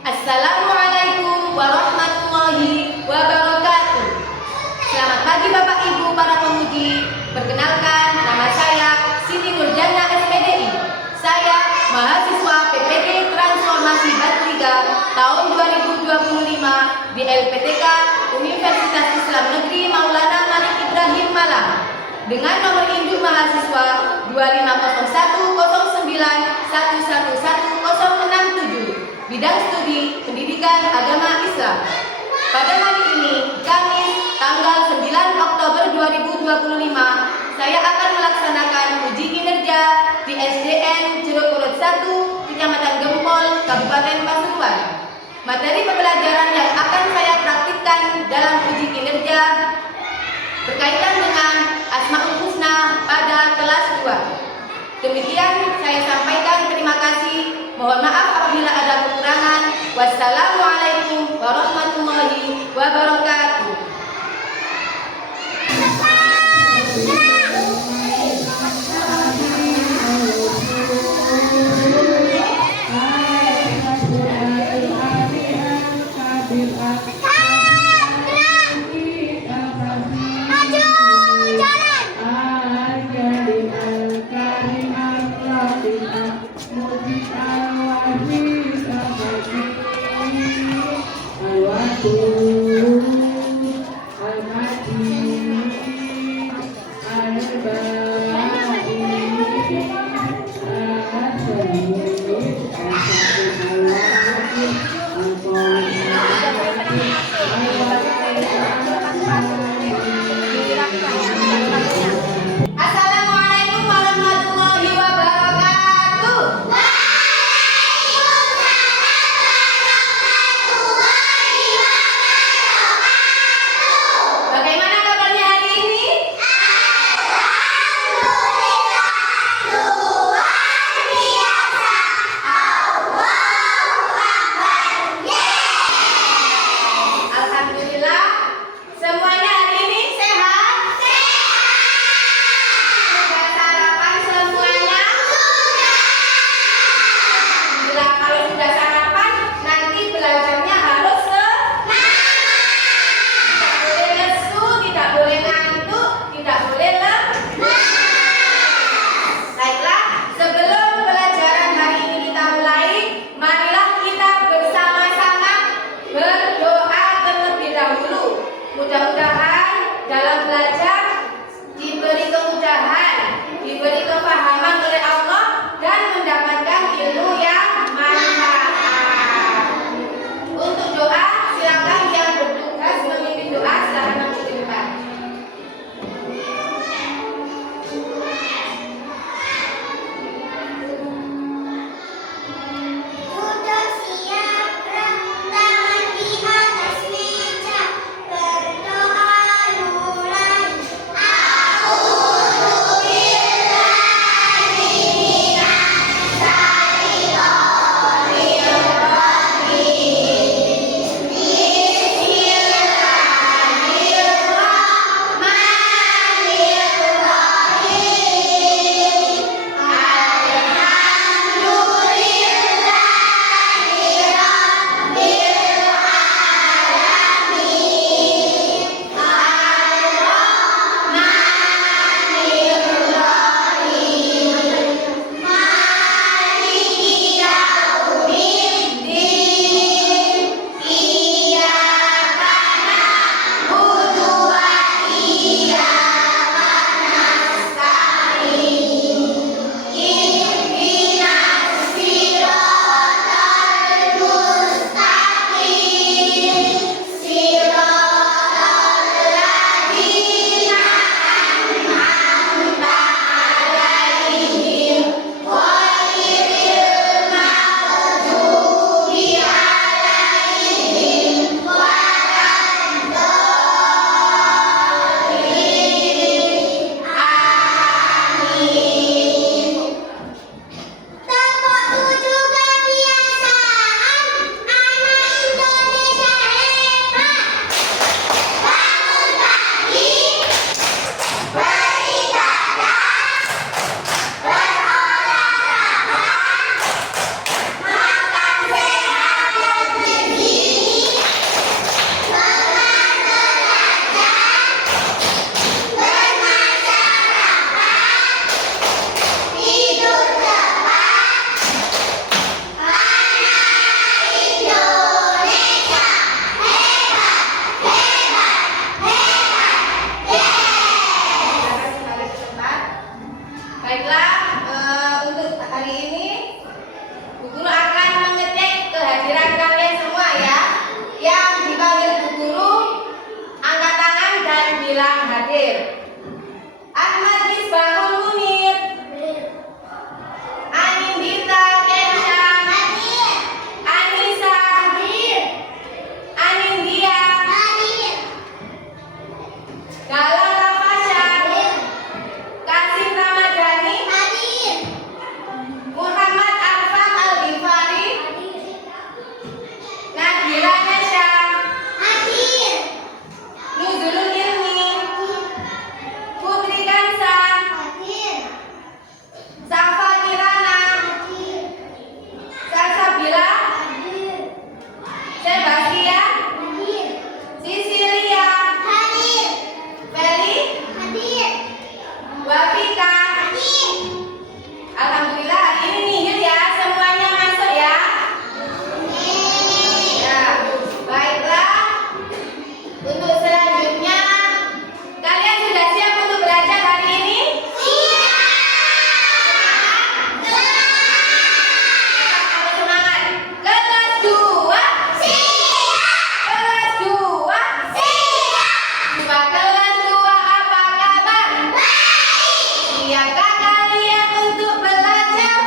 Assalamualaikum warahmatullahi wabarakatuh. Selamat pagi Bapak Ibu para pemuji. Perkenalkan, nama saya Siti Nurjana SPDI. Saya mahasiswa PPG Transformasi Batu 3 tahun 2025 di LPTK Universitas Islam Negeri Maulana Malik Ibrahim Malang dengan nomor induk mahasiswa 2501091111067, bidang studi Pendidikan Agama Islam. Pada hari ini, Kamis, tanggal 9 Oktober 2025, saya akan melaksanakan uji kinerja di SDN Jerokorot 1, Kecamatan Gempol, Kabupaten Pasuruan. Materi pembelajaran yang akan saya praktikkan dalam uji kinerja berkaitan dengan Asmaul Husna pada kelas 2. Demikian saya sampaikan, terima kasih. Mohon maaf apabila ada kekurangan. Wassalamualaikum warahmatullahi wabarakatuh. Assalamualaikum warahmatullahi wabarakatuh. Bagaimana kabarnya hari ini? Alhamdulillah, semuanya hari ini sehat? Sudah sarapan semuanya? Alhamdulillah, kalau sudah sarapan, nanti belajarnya harus semangat. Tidak boleh lesu, tidak boleh ngantuk, tidak boleh lemah. Baiklah, sebelum pelajaran hari ini kita mulai, marilah kita bersama-sama berdoa terlebih dahulu. Mudah-mudahan dalam belajar diberi kemudahan, diberi kepahaman oleh Allah, dan mendapatkan ilmu yang manfaat. Untuk doa, silakan yang bertugas memimpin doa, silakan maju ke depan. Sudah siap, tangan di atas meja, berdoa Nabila Nasya, Nuzulul Ilmi, Putri Kansa, Safa Kirana, Salsabila, Sebastian, Sisilia, Feli, Wafika. Alhamdulillah hari ini nihil ya, semuanya masuk ya. Ya, baiklah. Untuk selanjutnya, kalian sudah siap untuk belajar hari ini? Semangat. Kelas 2. Kelas 2. Siswa kelas 2 apa kabar? Siapkah kalian untuk belajar?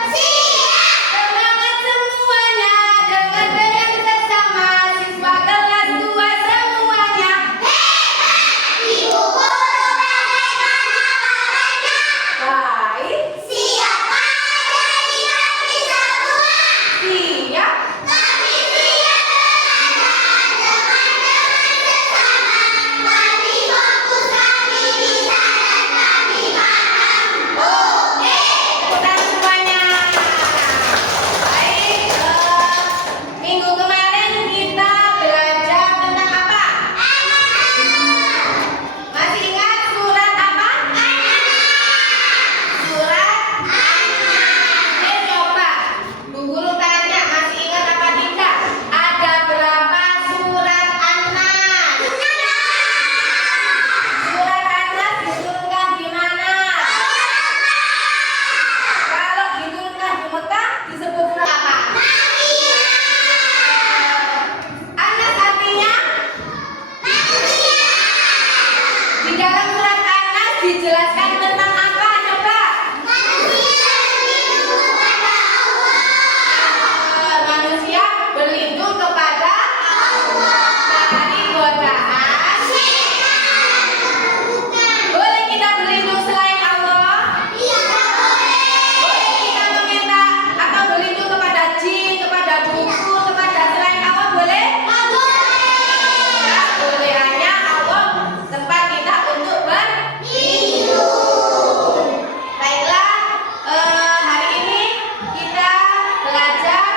Semangat semuanya, dengan sesama siswa kelas 2 semuanya. Baik, siap. Ikutan semuanya. Baik, minggu kemarin kita belajar tentang apa? Masih ingat surat apa? Surat coba Bu Guru tanya, masih ingat apa tidak? Ada berapa surat An-Nas? Surat An-Nas diturunkan di mana? Kalau diturunkan di Mekah disebut surat apa? An-Nas artinya? Di dalam surat An-Nas dijelaskan tentang apa? Coba. Manusia berlindung kepada dari godaan. Boleh kita berlindung selain Allah? Boleh kita meminta atau berlindung kepada jin, kepada dukun, kepada selain Allah? Boleh? Ya, boleh, hanya Allah tempat kita untuk berlindung. Baiklah, hari ini kita belajar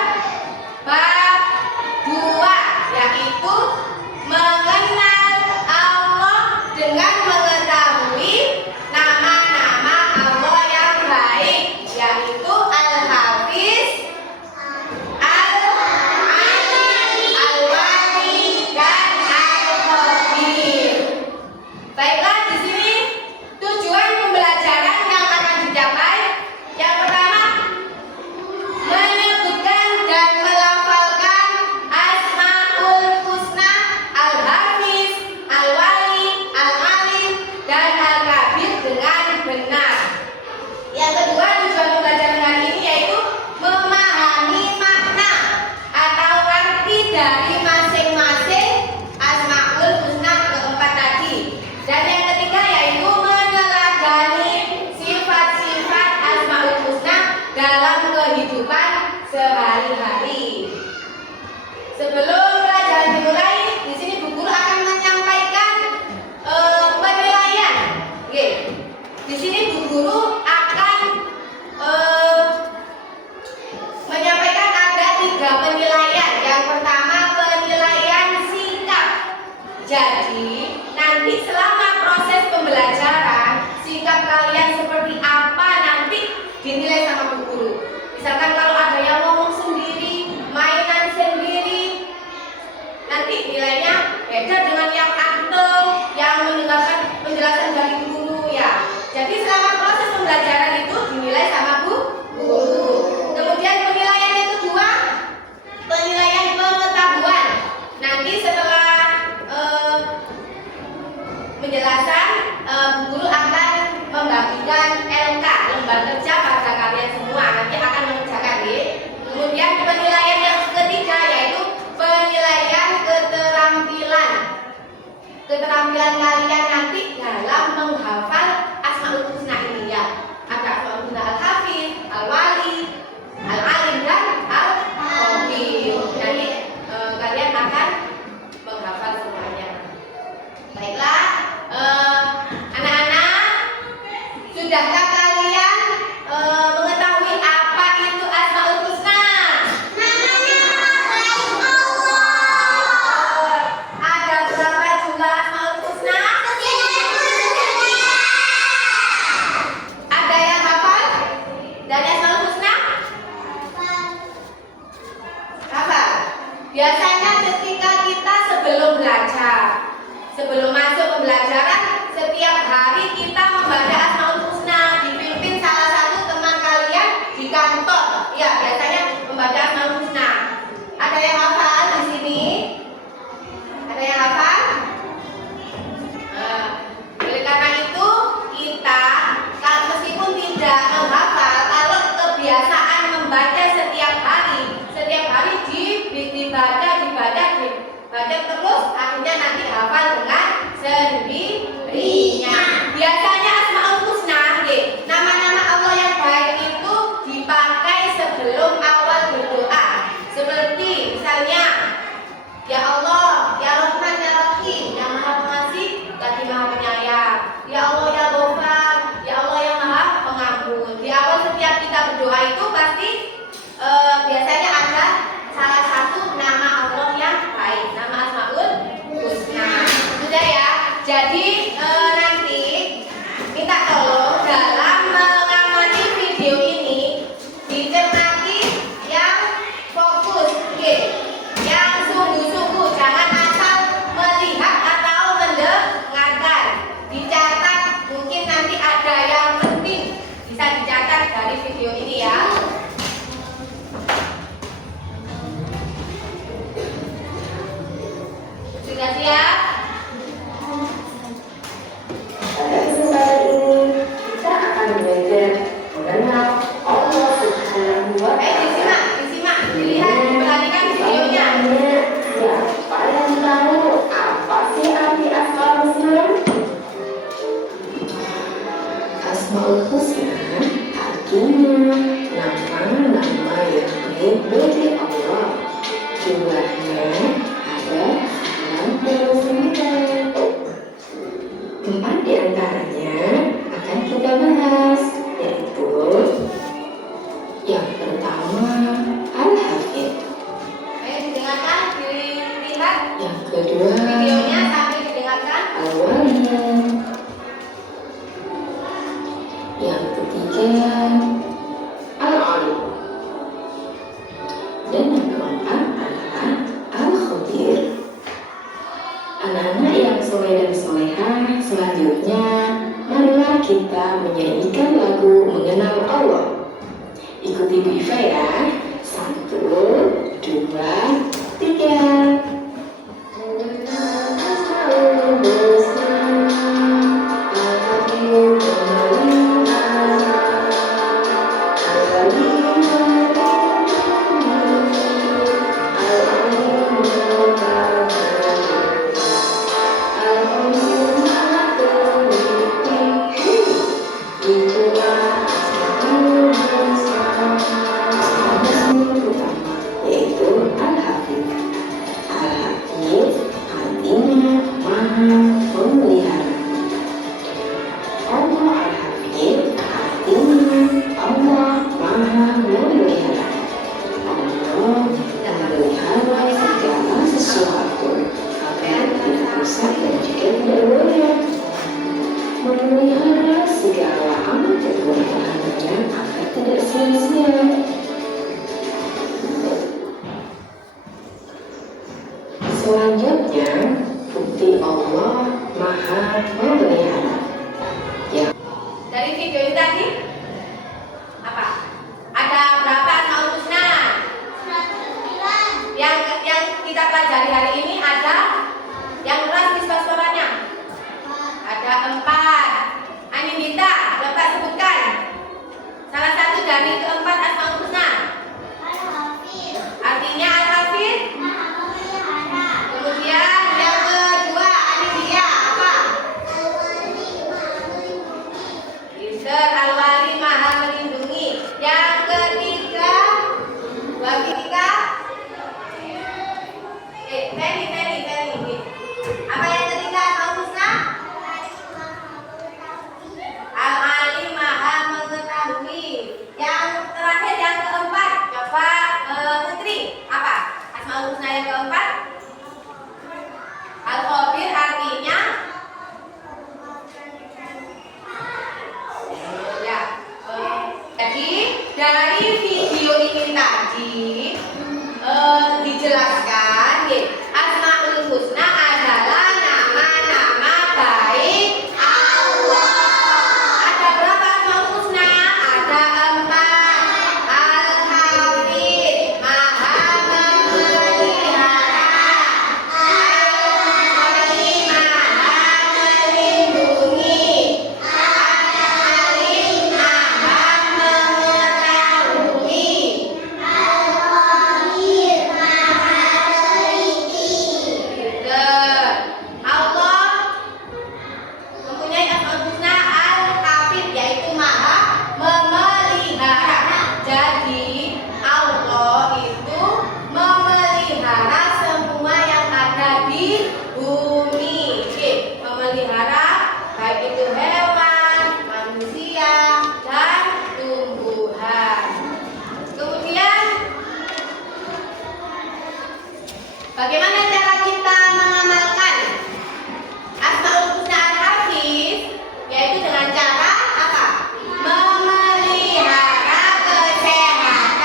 bab 2, yaitu mengenal Allah dengan mengetahui nama-nama Allah yang baik, yaitu Al-Hafiz, Al-Alim, Al-Wali, dan Al-Khabir. Baiklah, di sini tujuan pembelajaran yang akan dicapai. Yang pertama, menyebutkan dan melafalkan Asmaul Husna, Al-Hafiz, Al-Wali, Al-Alim, dan Al-Kabir dengan benar. Yang kedua, tujuan pembelajaran hari ini yaitu memahami makna atau arti dari masing-masing Asmaul Husna keempat tadi. Dan yang ketiga yaitu meneladani sifat-sifat Asmaul Husna dalam kehidupan sehari-hari. Sebelum pelajaran dimulai, di sini Bu Guru akan menyampaikan penilaian. Oke. Di sini Bu Guru akan menyampaikan ada 3 penilaian. Yang pertama, penilaian sikap. Jadi, nanti selama proses pembelajaran, sikap kalian seperti apa nanti dinilai sama Bu Guru. Misalkan kalau ada yang ngomong sendiri, mainan sendiri, Biasanya ketika kita sebelum belajar, sebelum masuk pembelajaran, setiap hari kita membaca Asmaul Husna, dipimpin salah satu teman kalian di kantor. Ya, biasanya membaca Asmaul Husna. Ada yang hafal di sini? Ada yang hafal? Nah, oleh karena itu kita meskipun tidak menghafal, kalau kebiasaan membaca setiap hari dibaca terus, akhirnya nanti hafal dengan sendirinya. Biasanya Asmaul Husna, nama-nama Allah yang baik itu dipakai sebelum awal berdoa. Seperti misalnya, ya Allah, ya Rahman, ya Rahim, yang Maha Pengasih lagi Maha Penyayang. Ya Allah, ya Ghafar, ya Allah yang Maha Pengampun. Di awal setiap kita berdoa itu pasti biasanya ada salah satu nama Allah yang baik, nama Asmaul Husna. Sudah ya. Jadi nanti minta tolong dalam mengamati video ini dicermati yang fokus, yang sungguh-sungguh, jangan asal melihat atau mendengarkan. Dicatat, mungkin nanti ada yang penting bisa dicatat dari video ini ya. Sudah siap? Pada kesempatan ini kita akan belajar mengenal Allah Subhanahu wa Ta'ala. Disimak, dilihat, perhatikan videonya. Siapa yang tahu apa sih arti Asmaul Husna? Asmaul Husna artinya nama-nama yang baik bagi Allah. Jumlahnya ada 69. 4 diantaranya akan kita bahas, yaitu yang pertama Al-Hafidh, Ayo didengarkan, dilihat yang kedua videonya sambil didengarkan. Al-Wali, yang ketiga Al-Alim, dan yang keempat adalah Al-Khabir. Anak-anak yang soleh dan solehah, selanjutnya marilah kita menyanyikan lagu mengenal Allah. Ikuti Bu Iva ya. 1, 2, 3. Yaitu Al-Hafidh. Al-Hafidh artinya Maha Memelihara. Allah Al-Hafidh artinya Allah Maha Memelihara. Allah memelihara segala sesuatu agar tidak rusak dan juga tidak goyah. Memelihara segala amal perbuatannya agar tidak sia-sia. Selanjutnya, bukti Allah Maha Memelihara. Ya. Dari video ini tadi apa? Ada berapa Asmaul Husna? 109. Yang kita pelajari hari ini ada yang keras di suaranya. Ada 4. Anindita, dapat sebutkan salah satu dari keempat Asmaul Husna. Al-Hafidh. Artinya Al-Hafidh. Kemudian yang kedua, Anindita apa? Al-Wali Maha Melindungi. Yang ketiga, Teni. Bagaimana cara kita mengamalkan Asmaul Husna Al-Hafiz? Yaitu dengan cara apa? Memelihara kesehatan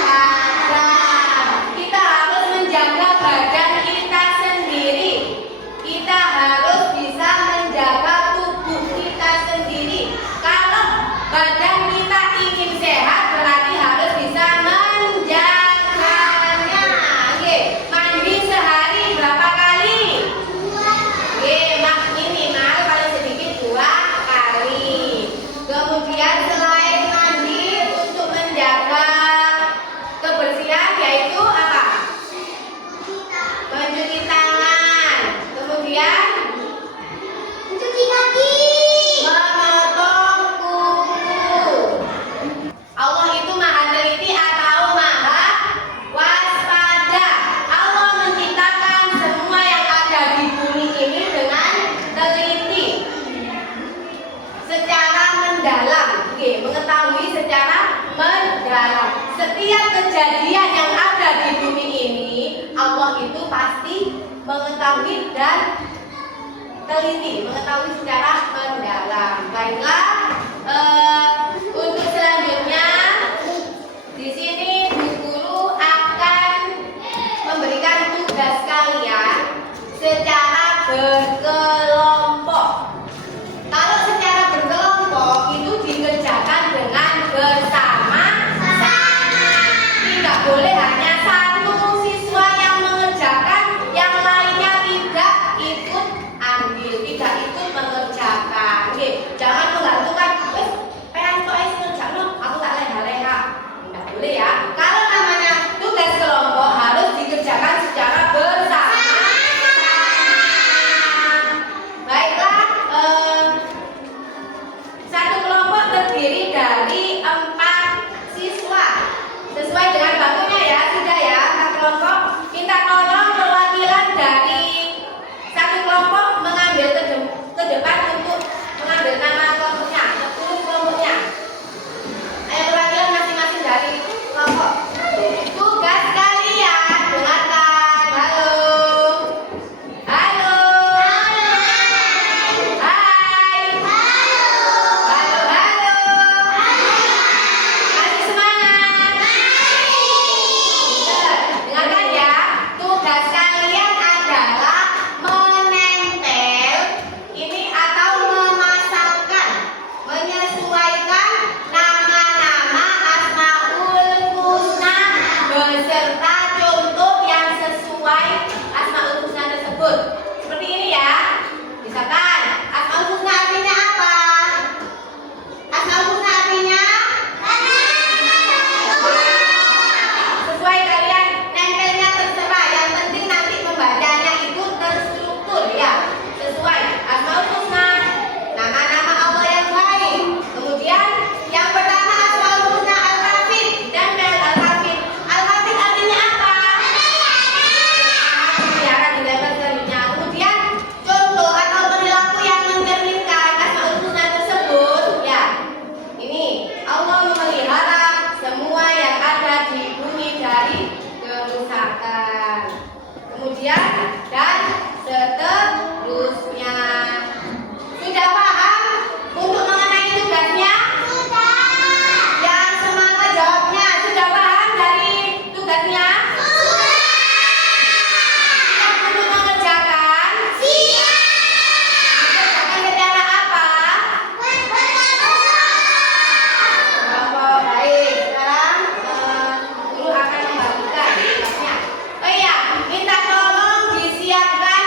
badan. Kita harus menjaga badan kita sendiri. Kita harus bisa menjaga tubuh kita sendiri. Kalau badan kita ingin sehat, berarti harus bisa menjaganya. Oke, mandi sehari berapa kali? Oke, minimal paling sedikit 2 kali. Kemudian selain mandi untuk menjaga kebersihan yaitu apa? Mencuci tangan. Kemudian Mencuci kaki. memotong kuku. Allah itu maha teliti atau maha waspada. Allah menciptakan semua yang ada di bumi ini dengan teliti, secara mendalam. Oke, mengetahui secara mendalam. Setiap kejadian yang ada di bumi ini, Allah itu pasti mengetahui dan teliti, mengetahui secara mendalam. Baiklah, untuk selanjutnya di sini Bu Guru akan memberikan tugas kalian secara berkelompok. Kalau secara berkelompok itu dikerjakan dengan bersama-sama. Tidak boleh hanya satu siswa yang mengerjakan, yang lainnya tidak ikut andil, tidak ikut mengerjakan. Oke, jangan menggantungkan, pengen kok ngerjakan, aku tak leha-leha. Tidak boleh ya. Kalau namanya tugas kelompok harus dikerjakan secara bersama-sama. Baiklah, satu kelompok terdiri dari 4 siswa. Sesuai dengan bakunya ya, sudah ya, 4 kelompok. Minta tolong perwakilan dari satu kelompok mengambil ke depan untuk mengambil nama kelompoknya, 10 kelompoknya. Ayo perwakilan masing-masing dari kelompok. Tugas kalian, dengarkan. Halo. Halo. Hai. Halo, halo. Masih semangat? Dengarkan ya. Tugas kalian adalah menempel ini atau memasangkan, menyesuaikan nama-nama Asmaul Husna beserta contoh yang sesuai Asmaul Husna tersebut. Seperti ini ya. Misalkan Asmaul Husna artinya apa? Asmaul Husna artinya sesuai kalian nempelnya, terserah. Yang penting nanti membacanya itu terstruktur ya. Sesuai Asmaul Husna, nama-nama Allah yang baik. Kemudian yang pertama Asmaul Husna Al-Hafid, nempel Al-Hafid. Al-Hafid artinya apa? Ya kan ditempel selanjutnya. Kemudian contoh atau perilaku yang mencerminkan Asmaul Husna tersebut ya. Ini Allah memelihara semua yang ada di bumi dari kerusakan. Kemudian dan seterusnya. Sudah paham untuk mengenai tugasnya? Sudah. Yang semangat jawabnya. Sudah paham dari tugasnya? Sudah. Siap untuk mengerjakan? Siap. Mengerjakan secara apa? Kelompok. Baik, sekarang guru akan membagikan tugasnya. Oh iya, minta tolong disiapkan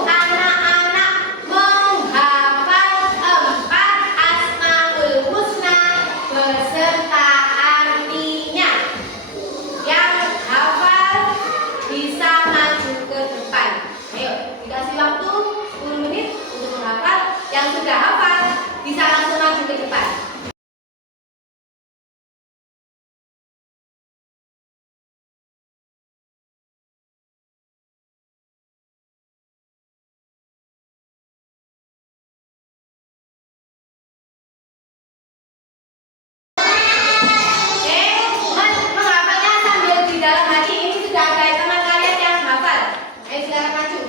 anak-anak menghafal 4 Asmaul Husna beserta artinya. Yang hafal bisa maju ke depan. Ayo, dikasih waktu 10 menit untuk menghafal. Yang sudah hafal bisa langsung maju ke depan. Menghafalnya sambil di dalam hati. Ini sudah ada teman kalian yang hafal. Ayo silakan maju.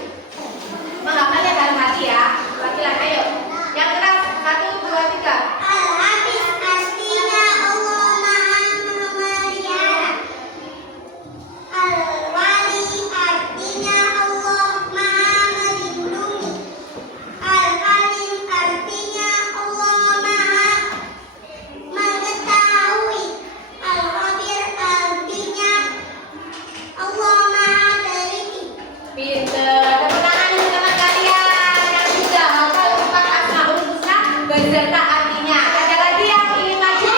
Menghafalnya dalam hati ya. Laki-laki, ayo. Yang keras, 1, 2, 3. Al-Hafiz artinya Allah Maha memelihara. Al-Wali artinya Allah Maha melindungi. Al-Alim artinya Allah Maha mengetahui. Al-Khabir artinya Allah Maha teliti. Pinter. Tepuk tangan untuk teman kalian yang sudah hafal 4 Asmaul Husna beserta artinya. Ada lagi yang ingin maju?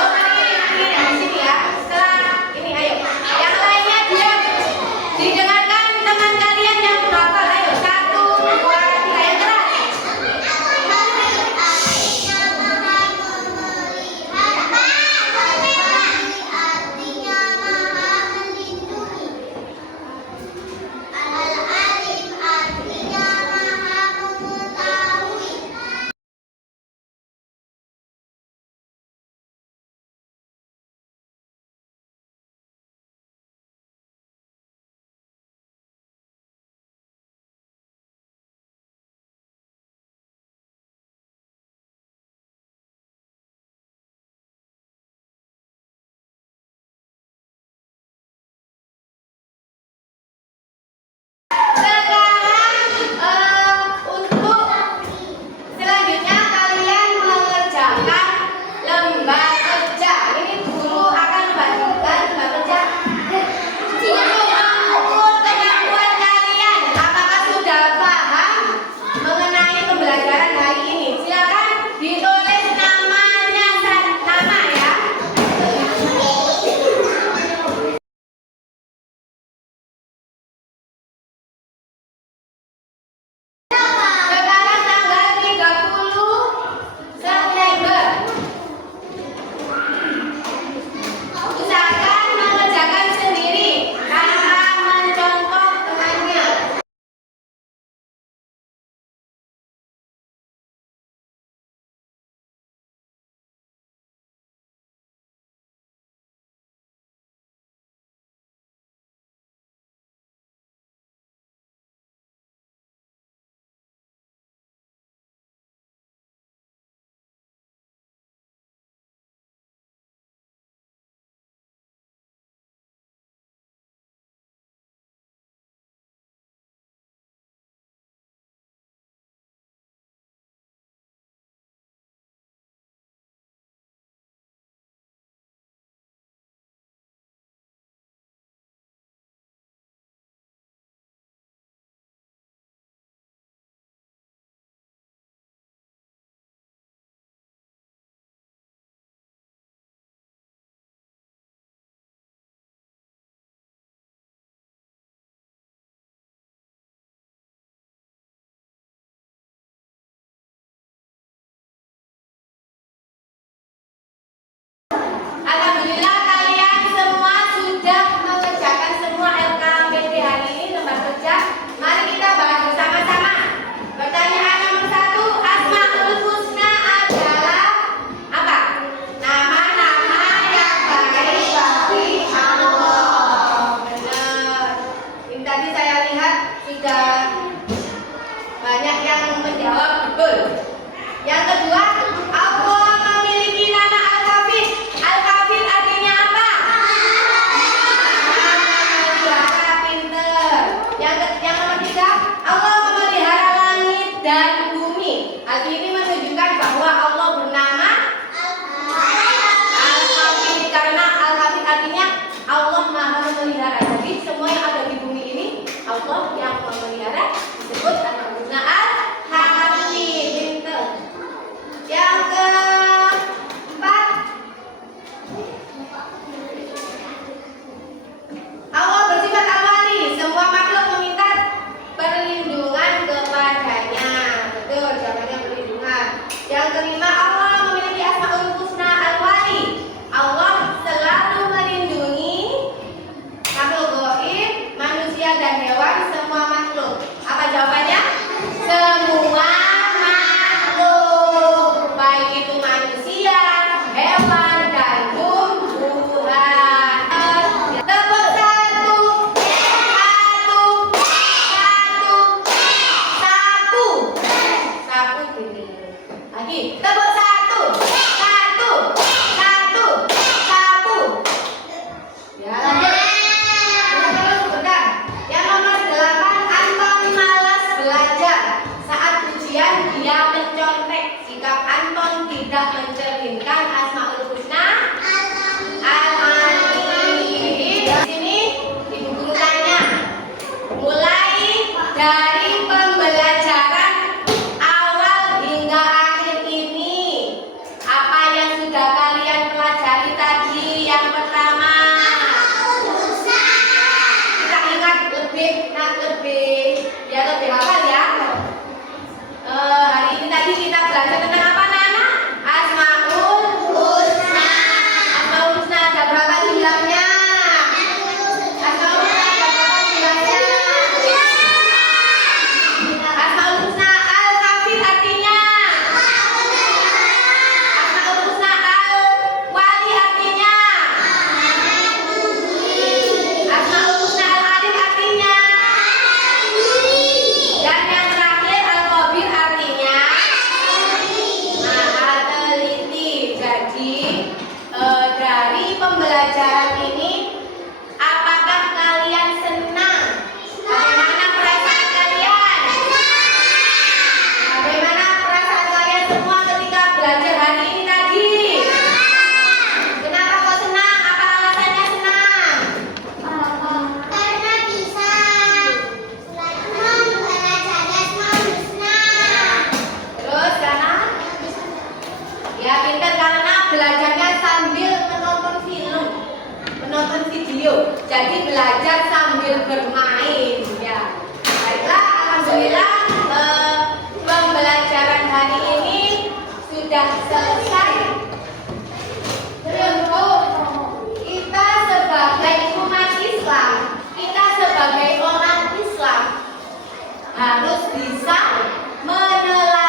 Oh, ini di sini ya. Setelah ini ayo. Yang lainnya diam. Didengarkan teman kalian yang hafal. Ayo 1, 2, 3 yang keras. Untuk selanjutnya kalian mengerjakan lembah kerja. Ini guru akan membagikan lembah kerja. Untuk mengukur kemampuan kalian, apakah sudah paham mengenai pembelajaran hari ini? Silakan ditulis namanya, nama ya. Sekarang tanggal 30 September. Usahakan mengerjakan sendiri tanpa mencontoh temannya. Alhamdulillah kalian semua sudah mengerjakan semua LKPD hari ini lembah kerja. Mari kita bahas bersama-sama. Pertanyaan nomor 1, Asmaul Husna adalah apa? Nama-nama yang baik bagi Allah. Benar. Ini tadi saya lihat sudah banyak yang menjawab betul. Yang kedua, Allah memiliki nama Al-Kafir. Al-Kafir artinya apa? Memelihara, pinter. Yang nomor 3, Allah memelihara langit dan bumi. Hal ini menunjukkan bahwa Allah bernama Al-Kafir karena Al-Kafir artinya Allah Maha memelihara. Jadi semua yang ada di bumi ini Allah yang memelihara. Putra Putri. Lagi, tepuk satu, satu, satu, satu. Ya, lanjut. Terus sebentar. Yang nomor 8, Anton malas belajar. Saat ujian dia mencontek. Sikap Anton tidak mencerminkan Asmaul Husna. Di sini Ibu Guru tanya, mulai dari pembelajaran awal hingga akhir ini, apa yang sudah kalian pelajari tadi? Yang pertama, kita ingat biar lebih hafal ya. Hari ini tadi kita belajar tentang apa, Nana? Asmaul Husna. Asmaul Husna ada berapa jumlahnya? Asmaul Husna ada berapa jumlahnya? Asmaul Husna Al-Hafid artinya? Asmaul Husna Al-Wali artinya? Asmaul Husna Al-Alim artinya? Dan yang terakhir Al-Khabir artinya? Nah, teliti. Jadi dari pembelajaran ini, apakah kalian senang? Bagaimana perasaan kalian? Bagaimana perasaan kalian semua ketika belajar hari ini tadi? Kenapa kok senang? Apa alasannya senang? Karena bisa belajar Asmaul Husna. Terus karena ya pintar karena belajarnya sambil menonton film, menonton video. Jadi belajar sambil bermain ya. Baiklah, alhamdulillah pembelajaran hari ini sudah selesai. Tentu kita sebagai umat Islam, kita sebagai orang Islam harus bisa meneladani